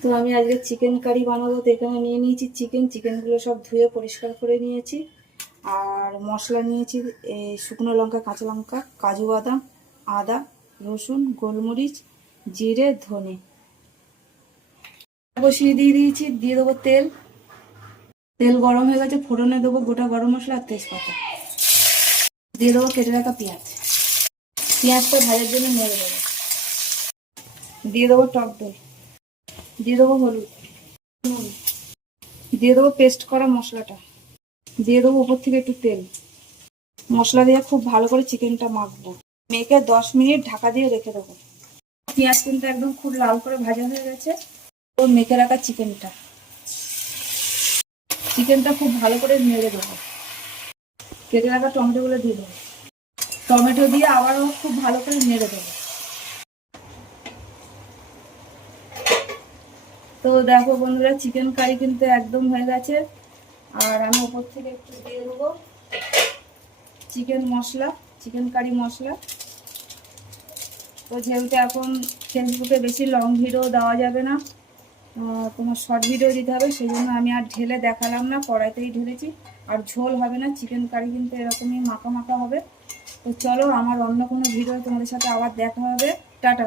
তো আমি আজকে চিকেন কারি বানাবো। তো এখানে নিয়ে নিয়েছি চিকেনগুলো সব ধুয়ে পরিষ্কার করে নিয়েছি। আর মশলা নিয়েছি এই শুকনো লঙ্কা, কাঁচা লঙ্কা, কাজু বাদাম, আদা, রসুন, গোলমরিচ, জিরে, ধনে বসিয়ে দিয়ে দিয়েছি। দিয়ে দেবো তেল। তেল গরম হয়ে গেছে, ফোড়নে দেবো গোটা গরম মশলা আর তেজপাতা। দিয়ে দেবো কেটে রাখা পেঁয়াজ। পেঁয়াজটা ভাজার জন্য নেড়ে দেবো। দিয়ে দেবো টক দই, দিয়ে দেবো হলুদ, দিয়ে দেবো পেস্ট করা মশলাটা, দিয়ে দেবো উপর থেকে একটু তেল। মশলা দিয়ে খুব ভালো করে চিকেনটা মাখবো। মেখে 10 মিনিট ঢাকা দিয়ে রেখে দেবো। পেঁয়াজ কিন্তু একদম খুব লাল করে ভাজা হয়ে গেছে। ও মেখে রাখা চিকেনটা খুব ভালো করে নেড়ে দেবো। কেটে রাখা টমেটোগুলো দিয়ে দেবো। টমেটো দিয়ে আবারও খুব ভালো করে নেড়ে দেবো। তো দেখো বন্ধুরা, চিকেন কারি কিন্তু একদম হয়ে গেছে। আর আমি ওপর থেকে একটু দিয়ে দেবো চিকেন কারি মশলা। তো যেহেতু এখন ফেসবুকে বেশি লং ভিডিও দেওয়া যাবে না, তোমার শর্ট ভিডিও দিতে হবে, সেই জন্য আমি আর ঢেলে দেখালাম না, কড়াইতেই ঢেলেছি। আর ঝোল হবে না, চিকেন কারি কিন্তু এরকমই মাখা মাখা হবে। তো চলো, আমার অন্য কোনো ভিডিও তোমাদের সাথে আবার দেখা হবে। টাটা।